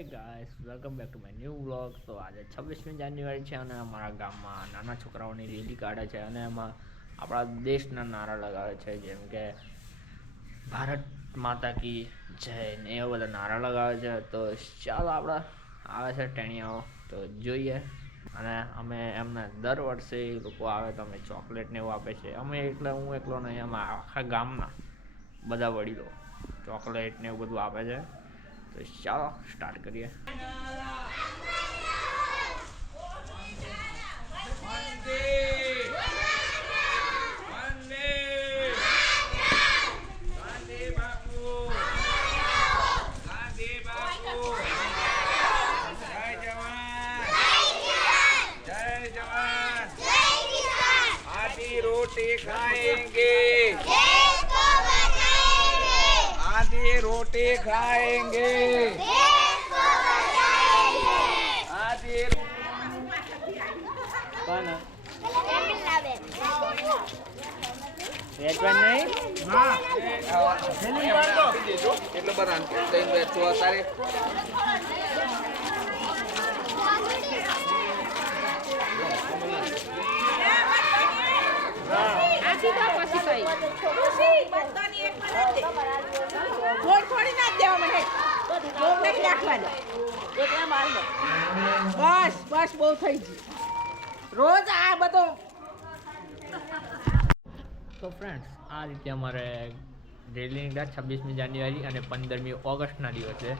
હે guys, welcome back to my new vlog. તો આજે 26મી જાન્યુઆરી છે અને અમારા ગામમાં નાના છોકરાઓની રેલી કાઢે છે અને એમાં આપણા દેશના નારા લગાવે છે, જેમ કે ભારત માતા કી જય ને એવા બધા નારા લગાવે છે. તો ચાલો આપણા આવે છે ટેણીયાઓ, તો જોઈએ. અને અમે એમને દર વર્ષે એ લોકો આવે તો અમે ચોકલેટ ને એવું આપે છે. અમે હું એકલો નહીં, અમે આખા ગામના બધા વડીલો ચોકલેટ ને એવું બધું આપે છે. તો ચાલો સ્ટાર્ટ કરીએ. रोटी खाएंगे, देश को बचाएंगे। आधी रोटी खाएंगे, देश को बचाएंगे। आधी એટલે બધા તારે બસ બસ બહુ થઈ ગયું રોજ આ બધો. તો ફ્રેન્ડ્સ, આ રીતે અમારે રેલી નીકળ્યા 26મી જાન્યુઆરી અને 15મી ઓગસ્ટના દિવસે.